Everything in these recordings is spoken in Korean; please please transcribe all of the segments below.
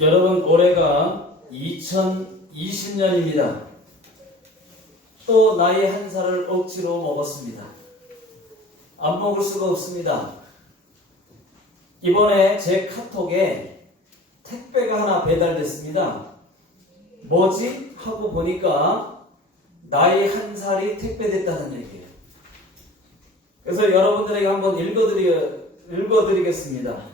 여러분, 올해가 2020년입니다. 또 나이 한 살을 억지로 먹었습니다. 안 먹을 수가 없습니다. 이번에 제 카톡에 택배가 하나 배달됐습니다. 뭐지? 하고 보니까 나이 한 살이 택배됐다는 얘기예요. 그래서 여러분들에게 한번 읽어드리겠습니다.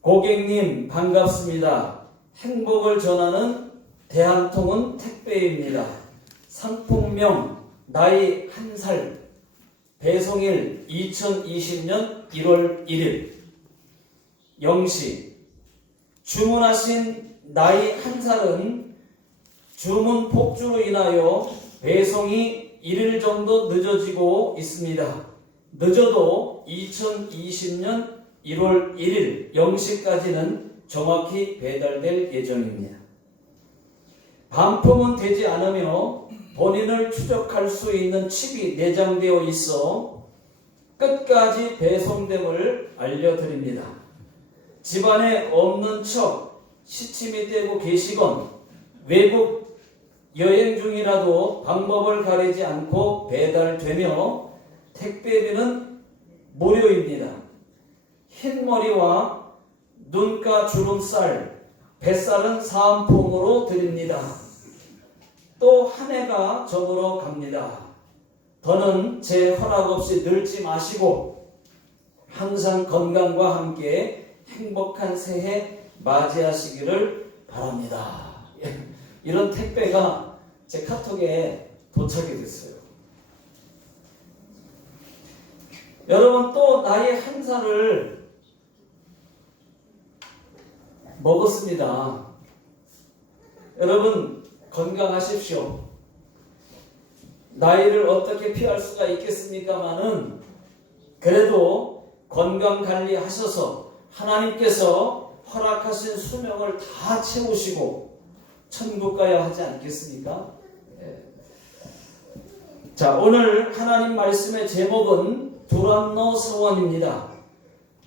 고객님 반갑습니다. 행복을 전하는 대한통운 택배입니다. 상품명 나이 한 살, 배송일 2020년 1월 1일 0시. 주문하신 나이 한 살은 주문 폭주로 인하여 배송이 1일 정도 늦어지고 있습니다. 늦어도 2020년 1월 1일 0시까지는 정확히 배달될 예정입니다. 반품은 되지 않으며 본인을 추적할 수 있는 칩이 내장되어 있어 끝까지 배송됨을 알려드립니다. 집안에 없는 척 시침이 떼고 계시건 외국 여행 중이라도 방법을 가리지 않고 배달되며 택배비는 무료입니다. 흰머리와 눈가 주름살, 뱃살은 사은품으로 드립니다. 또 한 해가 저물어 갑니다. 더는 제 허락 없이 늙지 마시고 항상 건강과 함께 행복한 새해 맞이하시기를 바랍니다. 이런 택배가 제 카톡에 도착이 됐어요. 여러분, 또 나이 한 살을 먹었습니다. 여러분, 건강하십시오. 나이를 어떻게 피할 수가 있겠습니까마는 그래도 건강 관리하셔서 하나님께서 허락하신 수명을 다 채우시고 천국 가야 하지 않겠습니까? 자, 오늘 하나님 말씀의 제목은 두란노 서원입니다.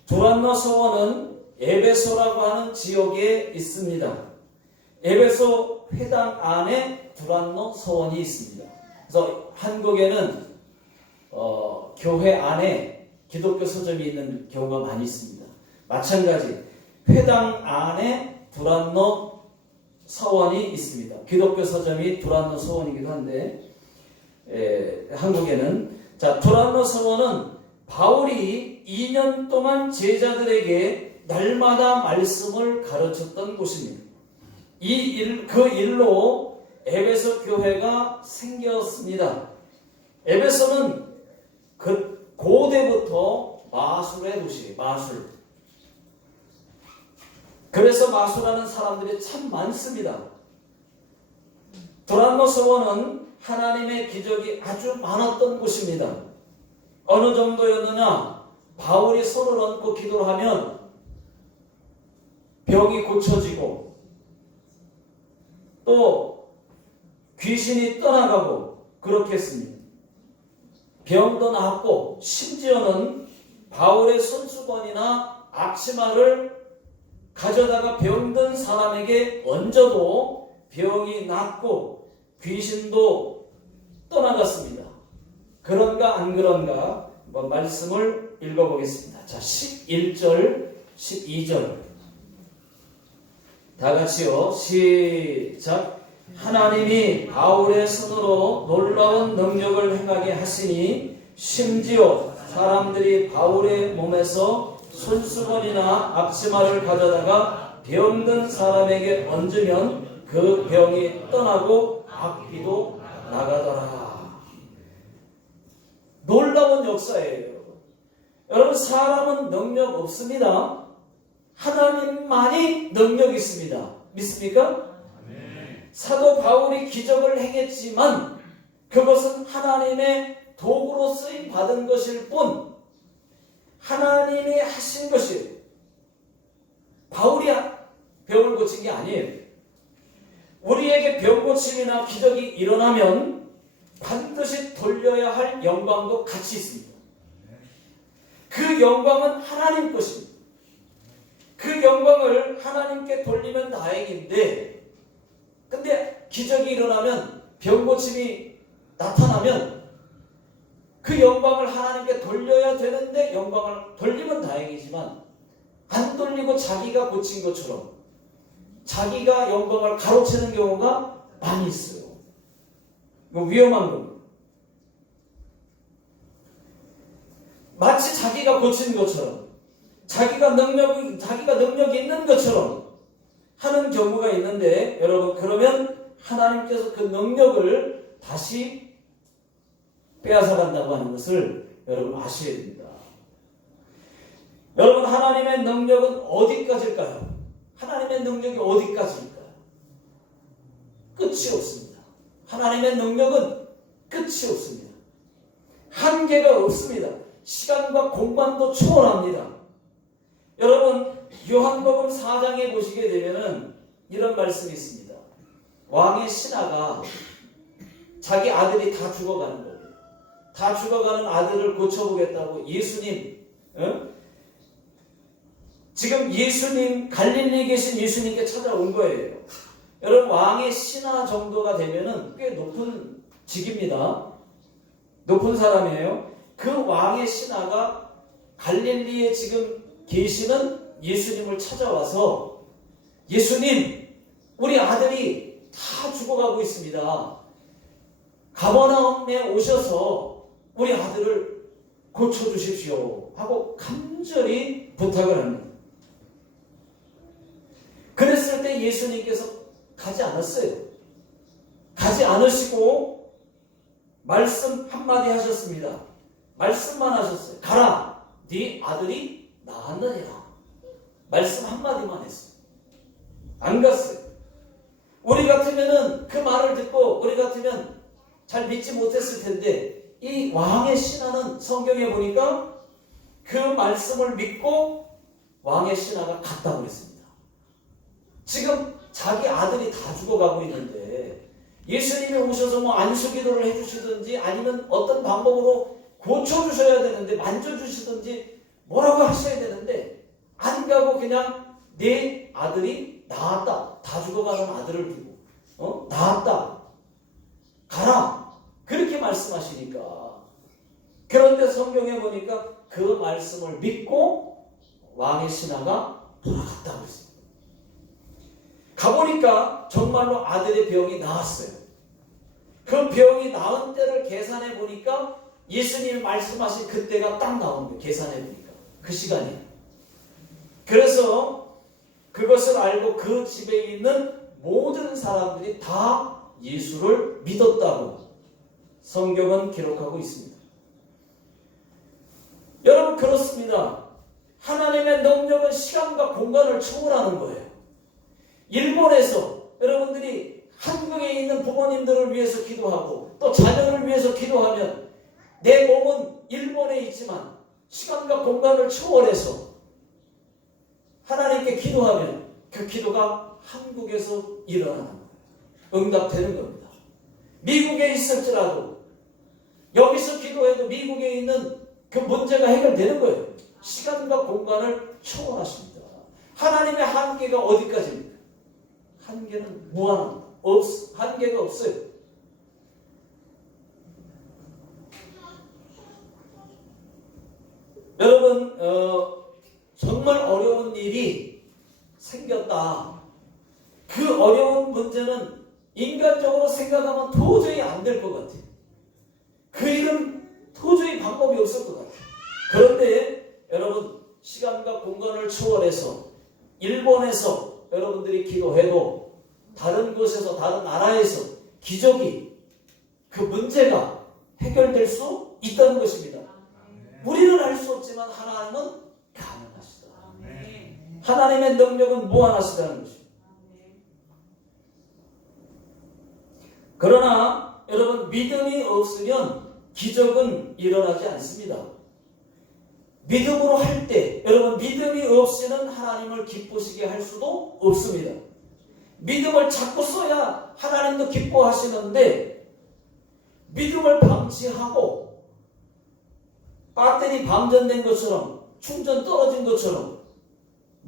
두란노 서원은 에베소라고 하는 지역에 있습니다. 에베소 회당 안에 두란노 서원이 있습니다. 그래서 한국에는 교회 안에 기독교 서점이 있는 경우가 많이 있습니다. 마찬가지 회당 안에 두란노 서원이 있습니다. 기독교 서점이 두란노 서원이기도 한데 한국에는 자, 두란노 서원은 바울이 2년 동안 제자들에게 날마다 말씀을 가르쳤던 곳입니다. 그 일로 에베소 교회가 생겼습니다. 에베소는 그 고대부터 마술의 도시예요. 마술. 그래서 마술하는 사람들이 참 많습니다. 두란노 서원은 하나님의 기적이 아주 많았던 곳입니다. 어느 정도였느냐? 바울이 손을 얹고 기도를 하면 병이 고쳐지고 또 귀신이 떠나가고 그렇게 했습니다. 병도 낫고 심지어는 바울의 손수건이나 앞치마를 가져다가 병든 사람에게 얹어도 병이 낫고 귀신도 떠나갔습니다. 그런가 안 그런가 한번 말씀을 읽어보겠습니다. 자, 11절, 12절 다 같이요. 시작. 하나님이 바울의 손으로 놀라운 능력을 행하게 하시니 심지어 사람들이 바울의 몸에서 손수건이나 앞치마를 가져다가 병든 사람에게 얹으면 그 병이 떠나고 악귀도 나가더라. 놀라운 역사예요. 여러분, 사람은 능력 없습니다. 하나님만이 능력이 있습니다. 믿습니까? 네. 사도 바울이 기적을 행했지만 그것은 하나님의 도구로 쓰임 받은 것일 뿐 하나님이 하신 것이에요. 바울이 병을 고친 게 아니에요. 우리에게 병 고침이나 기적이 일어나면 반드시 돌려야 할 영광도 같이 있습니다. 그 영광은 하나님 것입니다. 그 영광을 하나님께 돌리면 다행인데, 근데 기적이 일어나면, 병고침이 나타나면 그 영광을 하나님께 돌려야 되는데 영광을 돌리면 다행이지만 안 돌리고 자기가 고친 것처럼 자기가 영광을 가로채는 경우가 많이 있어요. 이거 위험한 겁니다. 마치 자기가 고친 것처럼 자기가 능력이 있는 것처럼 하는 경우가 있는데, 여러분, 그러면 하나님께서 그 능력을 다시 빼앗아간다고 하는 것을 여러분 아셔야 됩니다. 여러분, 하나님의 능력은 어디까지일까요? 하나님의 능력이 어디까지일까요? 끝이 없습니다. 하나님의 능력은 끝이 없습니다. 한계가 없습니다. 시간과 공간도 초월합니다. 여러분, 요한복음 4장에 보시게 되면은 이런 말씀이 있습니다. 왕의 신하가 자기 아들이 다 죽어가는 거예요. 다 죽어가는 아들을 고쳐보겠다고 예수님, 지금 예수님, 갈릴리에 계신 예수님께 찾아온 거예요. 여러분, 왕의 신하 정도가 되면은 꽤 높은 직입니다. 높은 사람이에요. 그 왕의 신하가 갈릴리에 지금 계시는 예수님을 찾아와서, 예수님, 우리 아들이 다 죽어가고 있습니다. 가버나움에 오셔서 우리 아들을 고쳐주십시오 하고 간절히 부탁을 합니다. 그랬을 때 예수님께서 가지 않았어요. 가지 않으시고 말씀 한마디 하셨습니다. 말씀만 하셨어요. 가라, 네 아들이 나았느니라. 말씀 한마디만 했어요. 안 갔어요. 우리 같으면은 그 말을 듣고 우리 같으면 잘 믿지 못했을 텐데, 이 왕의 신하는 성경에 보니까 그 말씀을 믿고 왕의 신하가 갔다고 했습니다. 지금 자기 아들이 다 죽어가고 있는데 예수님이 오셔서 뭐 안수기도를 해주시든지 아니면 어떤 방법으로 고쳐주셔야 되는데, 만져주시든지 뭐라고 하셔야 되는데 안 가고 그냥 내 아들이 나았다. 다 죽어가는 아들을 두고 나았다. 가라. 그렇게 말씀하시니까. 그런데 성경에 보니까 그 말씀을 믿고 왕의 신하가 돌아갔다고 했습니다. 가보니까 정말로 아들의 병이 나았어요. 그 병이 나은 때를 계산해 보니까 예수님이 말씀하신 그때가 딱 나온 거예요. 계산해 보니까. 그 시간이. 그래서 그것을 알고 그 집에 있는 모든 사람들이 다 예수를 믿었다고 성경은 기록하고 있습니다. 여러분, 그렇습니다. 하나님의 능력은 시간과 공간을 초월하는 거예요. 일본에서 여러분들이 한국에 있는 부모님들을 위해서 기도하고 또 자녀를 위해서 기도하면 내 몸은 일본에 있지만 시간과 공간을 초월해서 하나님께 기도하면 그 기도가 한국에서 일어나는 거예요. 응답되는 겁니다. 미국에 있을지라도 여기서 기도해도 미국에 있는 그 문제가 해결되는 거예요. 시간과 공간을 초월하십니다. 하나님의 한계가 어디까지입니까? 한계는 무한합니다. 한계가 없어요. 여러분, 정말 어려운 일이 생겼다. 그 어려운 문제는 인간적으로 생각하면 도저히 안 될 것 같아요. 그 일은 도저히 방법이 없을 것 같아요. 그런데 여러분, 시간과 공간을 초월해서 일본에서 여러분들이 기도해도 다른 곳에서, 다른 나라에서 기적이, 그 문제가 해결될 수 있다는 것입니다. 우리는 알 수 없지만 하나님은 가능하시다. 하나님의 능력은 무한하시다는 것입니다. 그러나 여러분, 믿음이 없으면 기적은 일어나지 않습니다. 믿음으로 할 때, 여러분, 믿음이 없이는 하나님을 기쁘시게 할 수도 없습니다. 믿음을 자꾸 써야 하나님도 기뻐하시는데, 믿음을 방치하고 배터리 방전된 것처럼, 충전 떨어진 것처럼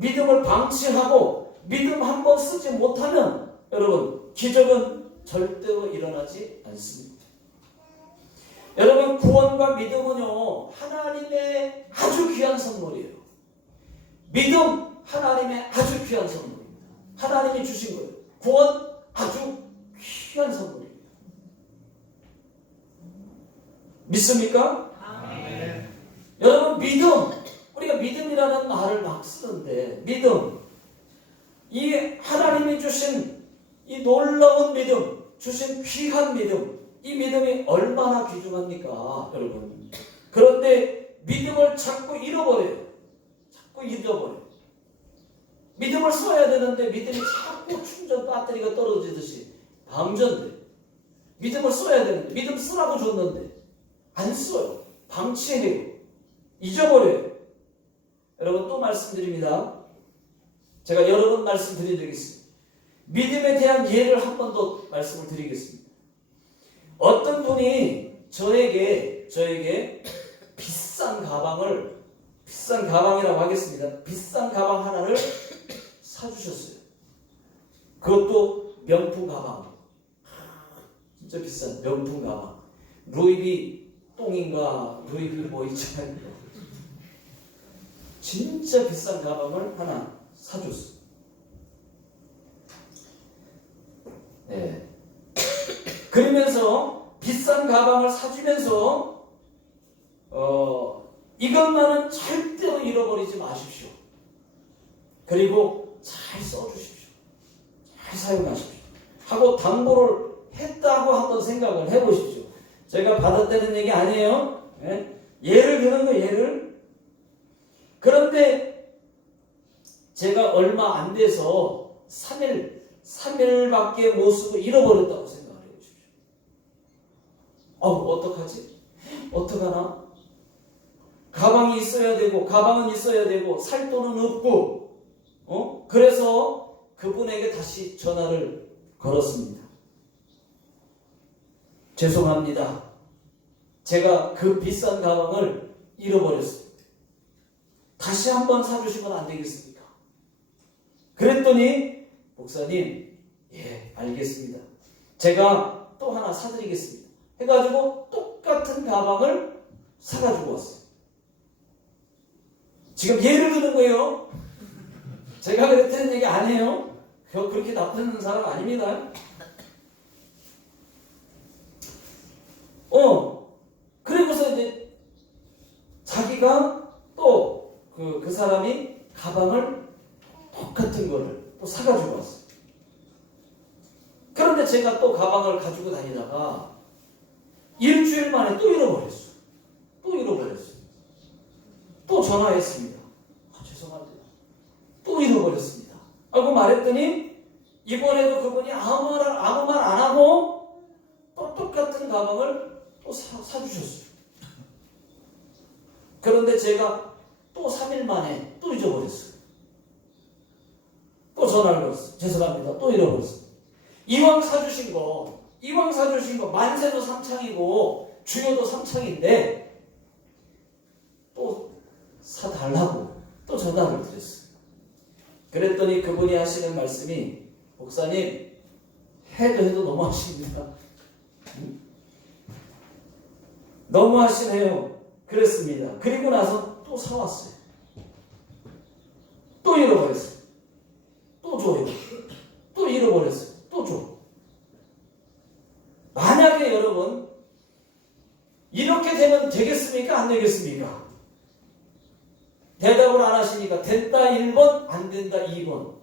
믿음을 방치하고 믿음 한번 쓰지 못하면 여러분 기적은 절대로 일어나지 않습니다. 여러분 구원과 믿음은요 하나님의 아주 귀한 선물이에요. 믿음 하나님의 아주 귀한 선물입니다. 하나님이 주신 거예요. 구원 아주 귀한 선물입니다. 믿습니까? 아멘. 여러분 믿음, 우리가 믿음이라는 말을 막 쓰는데 믿음, 이 하나님이 주신 이 놀라운 믿음, 주신 귀한 믿음, 이 믿음이 얼마나 귀중합니까 여러분. 그런데 믿음을 자꾸 잃어버려요. 자꾸 잃어버려요. 믿음을 써야 되는데 믿음이 자꾸 충전 배터리가 떨어지듯이 방전돼. 믿음을 써야 되는데 믿음 쓰라고 줬는데 안 써요. 방치해요. 잊어버려요. 여러분 또 말씀드립니다. 제가 여러 번 말씀드리겠습니다. 믿음에 대한 예를 한 번 더 말씀을 드리겠습니다. 어떤 분이 저에게 비싼 가방이라고 하겠습니다. 비싼 가방 하나를 사주셨어요. 그것도 명품 가방. 진짜 비싼 명품 가방. 루이비 똥인가 루이비 뭐 있잖아요. 진짜 비싼 가방을 하나 사줬어. 네. 그러면서 비싼 가방을 사주면서 이것만은 절대로 잃어버리지 마십시오. 그리고 잘 써주십시오. 잘 사용하십시오. 하고 당부를 했다고 한번 생각을 해보십시오. 제가 받았다는 얘기 아니에요. 네? 예를 드는 거 예를. 그런데 제가 얼마 안 돼서 3일밖에 못 쓰고 잃어버렸다고 생각을 해보십시오. 어떡하지? 어떡하나? 가방이 있어야 되고 가방은 있어야 되고 살 돈은 없고 그래서 그분에게 다시 전화를 걸었습니다. 죄송합니다. 제가 그 비싼 가방을 잃어버렸습니다. 다시 한번 사주시면 안 되겠습니까? 그랬더니 목사님, 예, 알겠습니다. 제가 또 하나 사드리겠습니다. 해가지고 똑같은 가방을 사가지고 왔어요. 지금 예를 드는 거예요. 제가 그랬다는 얘기 아니에요. 그렇게 나쁜 사람 아닙니다. 그리고서 이제 자기가 또 그 사람이 가방을 똑같은 거를 또 사가지고 왔어요. 그런데 제가 또 가방을 가지고 다니다가 일주일 만에 또 잃어버렸어요. 또 전화했습니다. 죄송합니다. 또 잃어버렸습니다. 하고 말했더니 이번에도 그분이 아무 말 안 하고 또 똑같은 가방을 또 사주셨어요. 그런데 제가 또 3일 만에 또 잊어버렸어요. 또 전화를 걸었어요. 죄송합니다. 또 잃어버렸어요. 이왕 사주신 거 만세도 삼창이고 주여도 삼창인데 또 사달라고 또 전화를 드렸어요. 그랬더니 그분이 하시는 말씀이 목사님 해도 너무하십니다. 너무하시네요. 그랬습니다. 그리고 나서 또 사왔어요. 또 잃어버렸어요. 또 줘요. 또 잃어버렸어요. 또 줘. 만약에 여러분 이렇게 되면 되겠습니까? 안 되겠습니까? 대답을 안 하시니까 된다 1번, 안 된다 2번.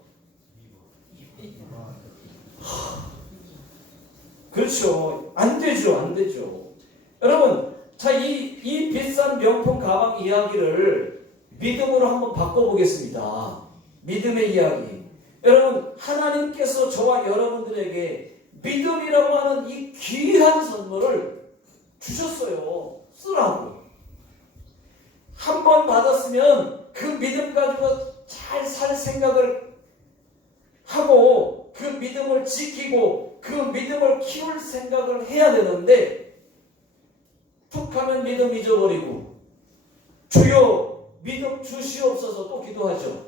그렇죠. 안 되죠. 여러분, 자, 이 비싼 명품 가방 이야기를 믿음으로 한번 바꿔보겠습니다. 믿음의 이야기. 여러분, 하나님께서 저와 여러분들에게 믿음이라고 하는 이 귀한 선물을 주셨어요. 쓰라고. 한 번 받았으면 그 믿음 가지고 잘 살 생각을 하고 그 믿음을 지키고 그 믿음을 키울 생각을 해야 되는데 툭 하면 믿음 잊어버리고 주여 믿음 주시옵소서 또 기도하죠.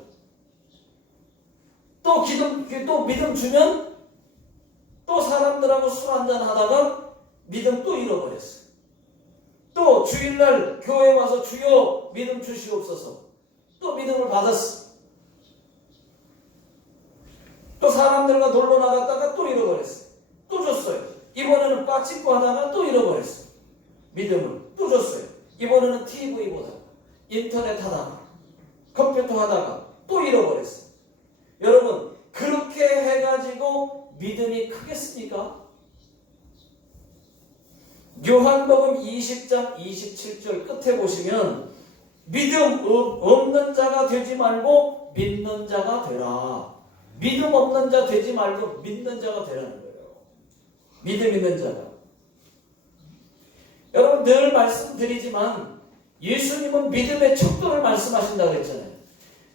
또 믿음 주면 또 사람들하고 술 한잔 하다가 믿음 또 잃어버렸어요. 또 주일날 교회 와서 주여 믿음 주시옵소서. 또 믿음을 받았어. 또 사람들과 놀러 나갔다가 또 잃어버렸어요. 또 줬어요. 이번에는 빠친코 하다가 또 잃어버렸어요. 믿음을 또 줬어요. 이번에는 TV 보다가 인터넷 하다가 컴퓨터 하다가 또 잃어버렸어요. 여러분 그렇게 해가지고 믿음이 크겠습니까? 요한복음 20장 27절 끝에 보시면 믿음 없는 자가 되지 말고 믿는 자가 되라. 믿음 없는 자 되지 말고 믿는 자가 되라는 거예요. 믿음 있는 자가. 여러분 늘 말씀드리지만 예수님은 믿음의 척도를 말씀하신다고 했잖아요.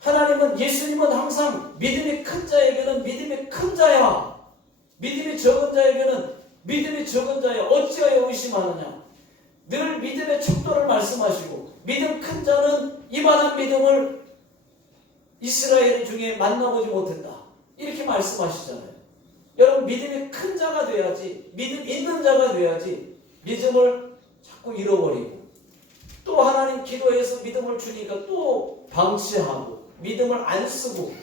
하나님은 예수님은 항상 믿음이 큰 자에게는 믿음이 큰 자야. 믿음이 적은 자에게는 믿음이 적은 자야. 어찌하여 의심하느냐. 늘 믿음의 척도를 말씀하시고 믿음 큰 자는 이만한 믿음을 이스라엘 중에 만나보지 못했다. 이렇게 말씀하시잖아요. 여러분 믿음이 큰 자가 돼야지. 믿음 있는 자가 돼야지. 믿음을 자꾸 잃어버리고 또 하나님 기도해서 믿음을 주니까 또 방치하고 믿음을 안 쓰고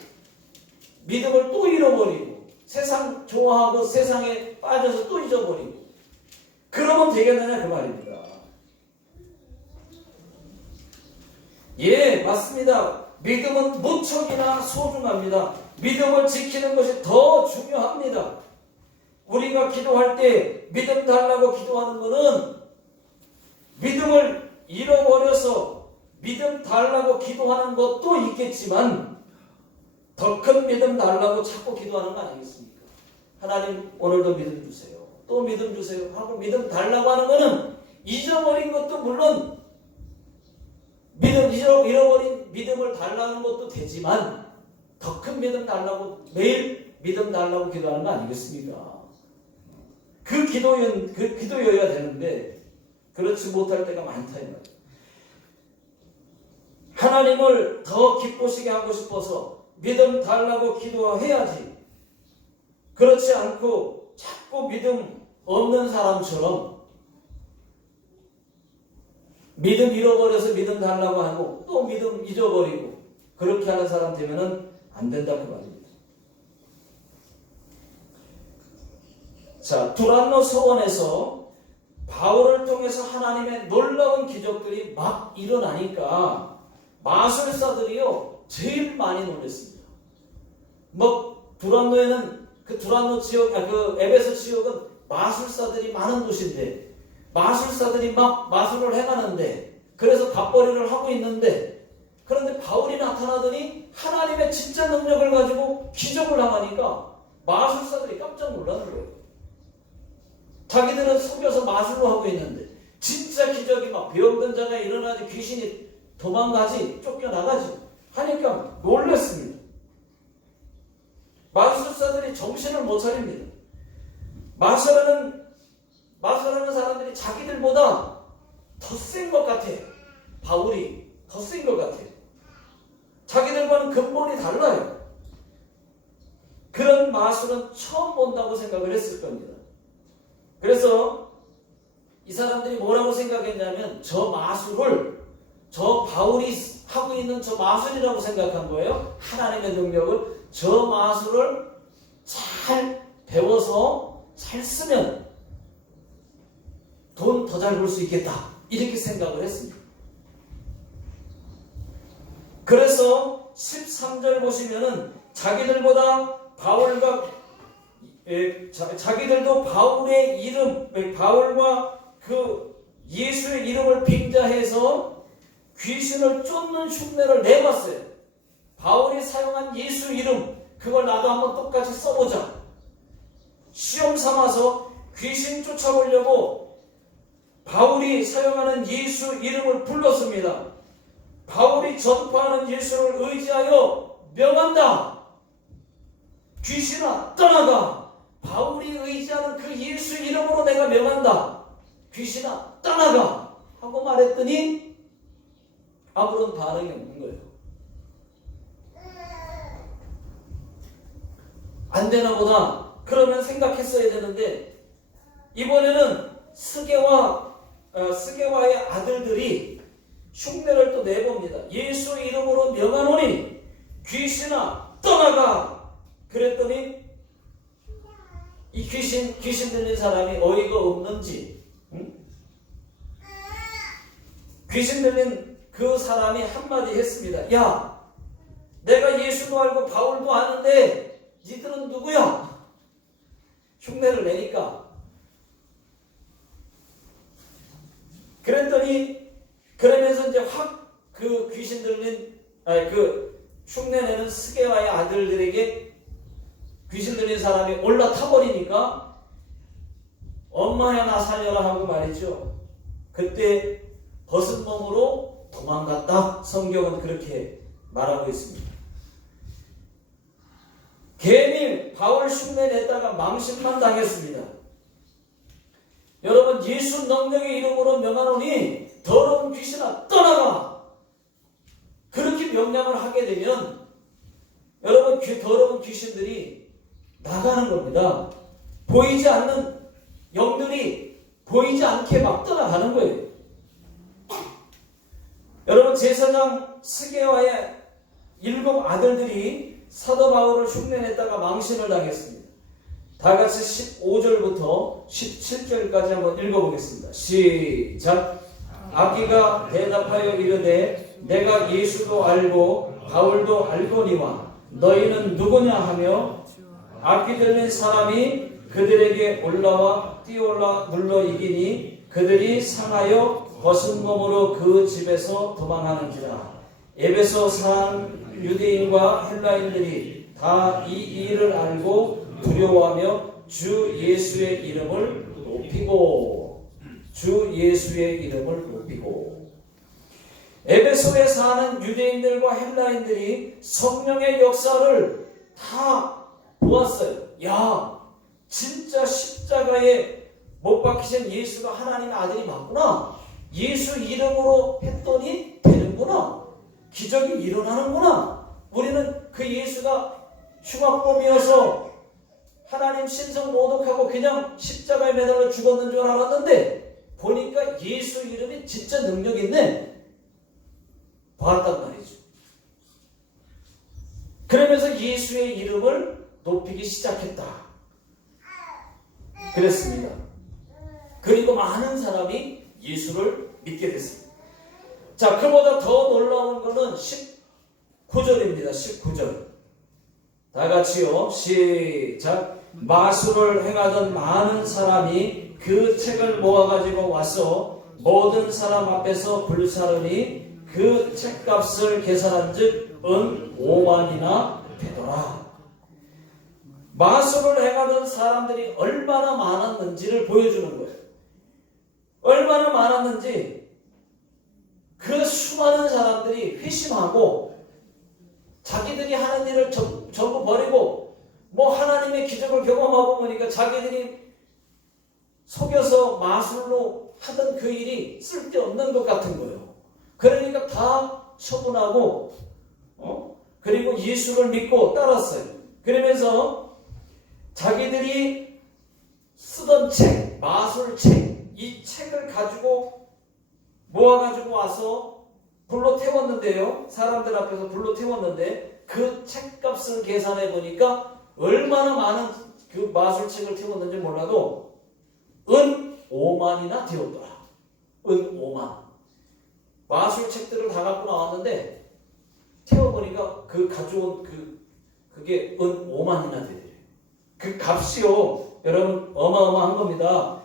믿음을 또 잃어버리고 세상 좋아하고 세상에 빠져서 또 잊어버리고 그러면 되겠느냐 그 말입니다. 예, 맞습니다. 믿음은 무척이나 소중합니다. 믿음을 지키는 것이 더 중요합니다. 우리가 기도할 때 믿음 달라고 기도하는 것은 믿음을 잃어버려서 믿음 달라고 기도하는 것도 있겠지만 더 큰 믿음 달라고 자꾸 기도하는 거 아니겠습니까? 하나님 오늘도 믿음 주세요. 또 믿음 주세요 하고 믿음 달라고 하는 것은 잊어버린 것도 물론 잃어버린 믿음을 달라는 것도 되지만 더 큰 믿음 달라고 매일 믿음 달라고 기도하는 거 아니겠습니까? 그 기도여야 되는데 그렇지 못할 때가 많다 이 말이에요. 하나님을 더 기쁘시게 하고 싶어서 믿음 달라고 기도해야지. 그렇지 않고 자꾸 믿음 없는 사람처럼 믿음 잃어버려서 믿음 달라고 하고 또 믿음 잊어버리고 그렇게 하는 사람 되면은 안 된다 그 말입니다. 자, 두란노 서원에서 바울을 통해서 하나님의 놀라운 기적들이 막 일어나니까 마술사들이요 제일 많이 놀랐습니다. 두란노에는 그 두란노 지역, 그 에베소 지역은 마술사들이 많은 곳인데 마술사들이 막 마술을 해가는데 그래서 밥벌이를 하고 있는데 그런데 바울이 나타나더니 하나님의 진짜 능력을 가지고 기적을 당하니까 마술사들이 깜짝 놀라는 거예요. 자기들은 속여서 마술로 하고 있는데 진짜 기적이 막 병든 자가 일어나지 귀신이 도망가지 쫓겨나가지 하니까 놀랐습니다. 마술사들이 정신을 못 차립니다. 마술하는 사람들이 자기들보다 더 센 것 같아. 바울이 더 센 것 같아. 자기들과는 근본이 달라요. 그런 마술은 처음 본다고 생각을 했을 겁니다. 그래서 이 사람들이 뭐라고 생각했냐면 저 마술을 저 바울이 하고 있는 저 마술이라고 생각한 거예요. 하나님의 능력을 저 마술을 잘 배워서 잘 쓰면 돈 더 잘 벌 수 있겠다. 이렇게 생각을 했습니다. 그래서 13절 보시면은 자기들도 바울의 이름, 바울과 그 예수의 이름을 빙자해서 귀신을 쫓는 흉내를 내봤어요. 바울이 사용한 예수 이름, 그걸 나도 한번 똑같이 써보자. 시험 삼아서 귀신 쫓아보려고 바울이 사용하는 예수 이름을 불렀습니다. 바울이 전파하는 예수를 의지하여 명한다. 귀신아 떠나가. 바울이 의지하는 그 예수 이름으로 내가 명한다. 귀신아 떠나가 하고 말했더니 아무런 반응이 없는 거예요. 안 되나 보다. 그러면 생각했어야 되는데 이번에는 스게와의 아들들이 흉내를 또 내봅니다. 예수 이름으로 명하노니 귀신아 떠나가. 그랬더니 이 귀신 들린 사람이 어이가 없는지, 귀신 들린 그 사람이 한마디 했습니다. 야, 내가 예수도 알고 바울도 아는데 니들은 누구야? 흉내를 내니까. 그러면서 이제 확 그 귀신 들린, 그 흉내내는 스게와의 아들들에게 귀신 들린 사람이 올라타버리니까 엄마야 나 살려라 하고 말이죠. 그때 벗은 몸으로 도망갔다. 성경은 그렇게 말하고 있습니다. 괜히 바울 흉내 냈다가 망신만 당했습니다. 여러분, 예수 능력의 이름으로 명하노니 더러운 귀신아 떠나가. 그렇게 명령을 하게 되면 여러분, 더러운 귀신들이 나가는 겁니다. 보이지 않는 영들이 보이지 않게 막 떠나가는 거예요. 여러분, 제사장 스게와의 7 아들들이 사도 바울을 흉내냈다가 망신을 당했습니다. 다 같이 15절부터 17절까지 한번 읽어보겠습니다. 시작. 아기가 대답하여 이르되 내가 예수도 알고 바울도 알거니와 너희는 누구냐 하며 악기 들린 사람이 그들에게 올라와 뛰어올라 눌러 이기니 그들이 상하여 벗은 몸으로 그 집에서 도망하는지라. 에베소 산 유대인과 헬라인들이 다 이 일을 알고 두려워하며 주 예수의 이름을 높이고 에베소에 사는 유대인들과 헬라인들이 성령의 역사를 다 보았어요. 야, 진짜 십자가에 못 박히신 예수가 하나님의 아들이 맞구나. 예수 이름으로 했더니 되는구나. 기적이 일어나는구나. 우리는 그 예수가 흉악범이어서 하나님 신성 모독하고 그냥 십자가에 매달려 죽었는 줄 알았는데 보니까 예수 이름이 진짜 능력 있네. 봤단 말이죠. 그러면서 예수의 이름을 높이기 시작했다. 그랬습니다. 그리고 많은 사람이 예수를 믿게 됐습니다. 자, 그보다 더 놀라운 것은 19절입니다. 19절. 다 같이요. 시작. 마술을 행하던 많은 사람이 그 책을 모아가지고 와서 모든 사람 앞에서 불사르니 그 책값을 계산한 즉 은 5만이나 되더라. 마술을 행하던 사람들이 얼마나 많았는지를 보여주는 거예요. 얼마나 많았는지 그 수많은 사람들이 회심하고 자기들이 하는 일을 전부 버리고 뭐 하나님의 기적을 경험하고 보니까 자기들이 속여서 마술로 하던 그 일이 쓸데없는 것 같은 거예요. 그러니까 다 처분하고 그리고 예수를 믿고 따랐어요. 그러면서 자기들이 쓰던 책, 마술책, 이 책을 가지고 모아가지고 와서 불로 태웠는데요. 사람들 앞에서 불로 태웠는데 그 책값을 계산해 보니까 얼마나 많은 그 마술책을 태웠는지 몰라도 은 5만이나 되었더라. 은 5만. 마술책들을 다 갖고 나왔는데 태워보니까 그 가져온 그게 은 5만이나 되더래요. 그 값이요, 여러분, 어마어마한 겁니다.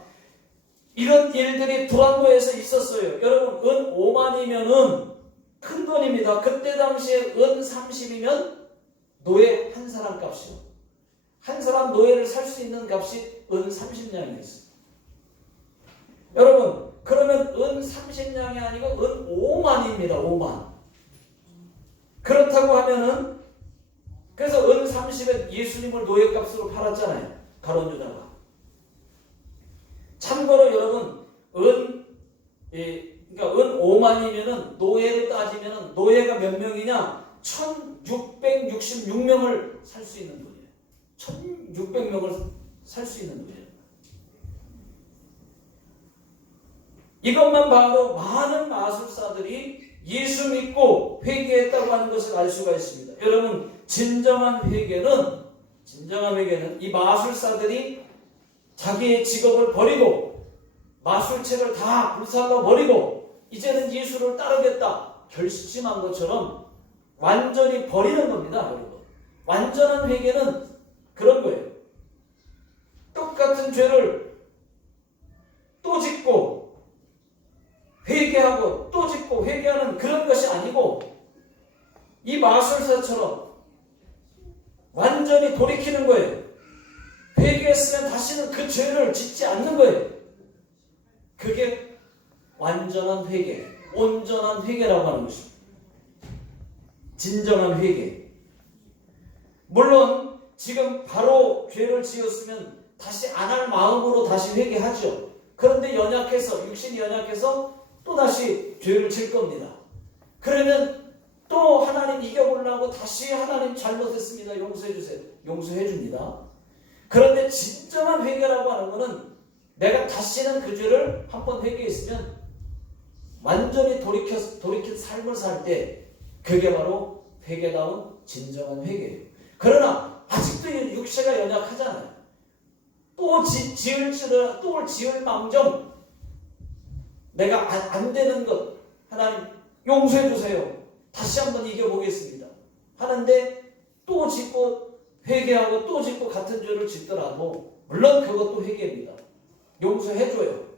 이런 일들이 두란노에서 있었어요. 여러분, 은 5만이면은 큰 돈입니다. 그때 당시에 은 30이면 노예 한 사람 값이요. 한 사람 노예를 살 수 있는 값이 은 30냥이었어요. 여러분, 그러면 은 30냥이 아니고 은 5만입니다. 5만. 그렇다고 하면은 그래서 은 30에 예수님을 노예값으로 팔았잖아요. 가룟 유다가. 참고로 여러분, 그러니까 은 5만이면은 노예로 따지면은 노예가 몇 명이냐? 1666명을 살 수 있는 돈이에요. 600명을 살 수 있는 거예요. 이것만 봐도 많은 마술사들이 예수 믿고 회개했다고 하는 것을 알 수가 있습니다. 여러분, 진정한 회개는 이 마술사들이 자기의 직업을 버리고 마술책을 다 불살라 버리고 이제는 예수를 따르겠다 결심한 것처럼 완전히 버리는 겁니다. 여러분. 완전한 회개는 그런 거예요. 똑같은 죄를 또 짓고 회개하고 또 짓고 회개하는 그런 것이 아니고 이 마술사처럼 완전히 돌이키는 거예요. 회개했으면 다시는 그 죄를 짓지 않는 거예요. 그게 완전한 회개, 온전한 회개라고 하는 것입니다. 진정한 회개. 물론 지금 바로 죄를 지었으면 다시 안 할 마음으로 다시 회개하죠. 그런데 육신이 연약해서 또 다시 죄를 질 겁니다. 그러면 또 하나님 이겨보려고 다시 하나님 잘못했습니다. 용서해 주세요. 용서해 줍니다. 그런데 진정한 회개라고 하는 것은 내가 다시는 그 죄를 한번 회개했으면 완전히 돌이켜 삶을 살 때 그게 바로 회개다운 진정한 회개예요. 그러나 아직도 육체가 연약하잖아요. 또 지을 망정 내가 안 되는 것 하나님 용서해 주세요. 다시 한번 이겨보겠습니다. 하는데 또 짓고 회개하고 또 짓고 같은 죄를 짓더라도 물론 그것도 회개입니다. 용서해줘요.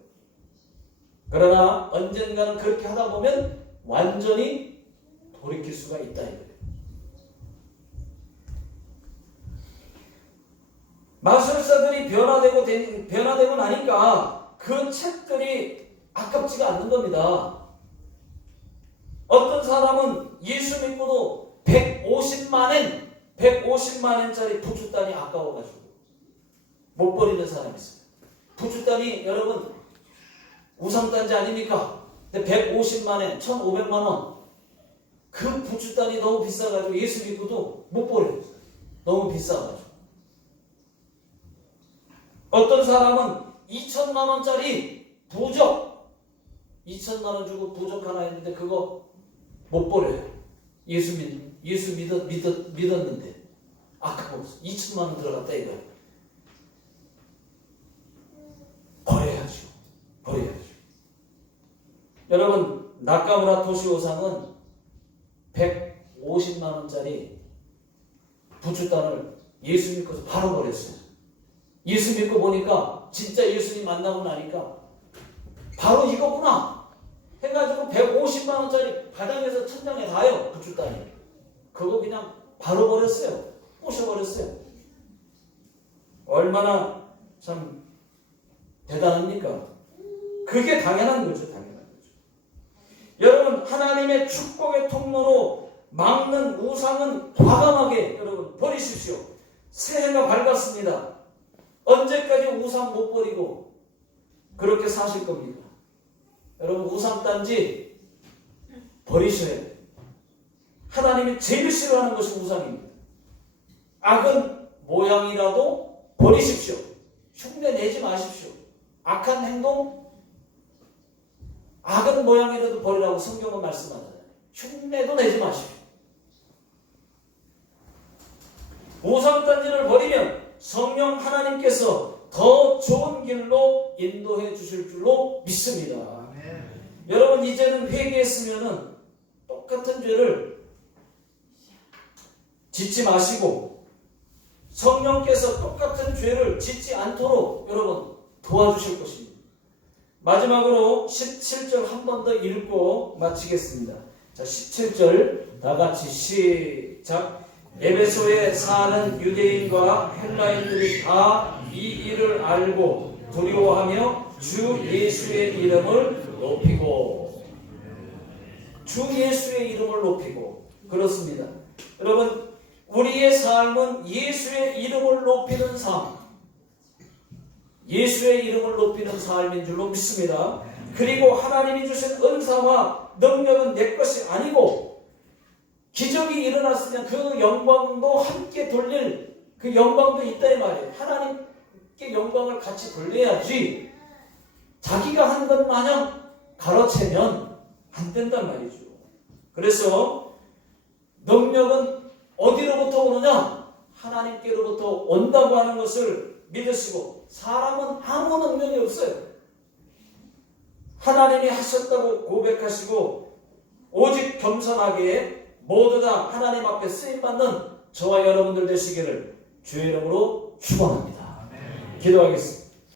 그러나 언젠가는 그렇게 하다 보면 완전히 돌이킬 수가 있다 이거예요. 마술사들이 변화되고 나니까 그 책들이 아깝지가 않는 겁니다. 어떤 사람은 예수 믿고도 150만 엔짜리 부추단이 아까워가지고 못 버리는 사람이 있어요. 부추단이 여러분 우상단지 아닙니까? 근데 150만 엔, 1,500만 원. 그 부추단이 너무 비싸가지고 예수 믿고도 못 버려요. 너무 비싸가지고. 어떤 사람은 2천만 원짜리 부적 2천만 원 주고 부적 하나 했는데 그거 못 버려요. 예수 믿었는데 아까워. 2천만 원 들어갔다 이거야. 버려야죠. 여러분, 나카무라 토시오상은 150만 원짜리 부추단을 예수 믿고서 바로 버렸어요. 예수 믿고 보니까 진짜 예수님 만나고 나니까 바로 이거구나 해가지고 150만 원짜리 바닥에서 천장에 닿아요. 부추단이. 그거 그냥 바로 버렸어요. 부셔버렸어요. 얼마나 참 대단합니까? 그게 당연한 거죠. 여러분, 하나님의 축복의 통로로 막는 우상은 과감하게 여러분 버리십시오. 새해가 밝았습니다. 언제까지 우상 못 버리고 그렇게 사실 겁니까? 여러분, 우상단지 버리셔야 돼요. 하나님이 제일 싫어하는 것이 우상입니다. 악은 모양이라도 버리십시오. 흉내 내지 마십시오. 악한 행동, 악은 모양이라도 버리라고 성경은 말씀하잖아요. 흉내도 내지 마십시오. 우상단지를 버리면 성령 하나님께서 더 좋은 길로 인도해 주실 줄로 믿습니다. 여러분, 이제는 회개했으면 똑같은 죄를 짓지 마시고 성령께서 똑같은 죄를 짓지 않도록 여러분 도와주실 것입니다. 마지막으로 17절 한 번 더 읽고 마치겠습니다. 자, 17절 다 같이 시작. 에베소에 사는 유대인과 헬라인들이 다 이 일을 알고 두려워하며 주 예수의 이름을 높이고, 주 예수의 이름을 높이고. 그렇습니다. 여러분, 우리의 삶은 예수의 이름을 높이는 삶, 예수의 이름을 높이는 삶인 줄로 믿습니다. 그리고 하나님이 주신 은사와 능력은 내 것이 아니고 기적이 일어났으면 그 영광도 함께 돌릴 그 영광도 있다 이 말이에요. 하나님께 영광을 같이 돌려야지 자기가 한 것 마냥 가로채면 안 된단 말이죠. 그래서 능력은 어디로부터 오느냐? 하나님께로부터 온다고 하는 것을 믿으시고, 사람은 아무 능력이 없어요. 하나님이 하셨다고 고백하시고 오직 겸손하게 모두 다 하나님 앞에 쓰임받는 저와 여러분들 되시기를 주의 이름으로 축원합니다. 기도하겠습니다.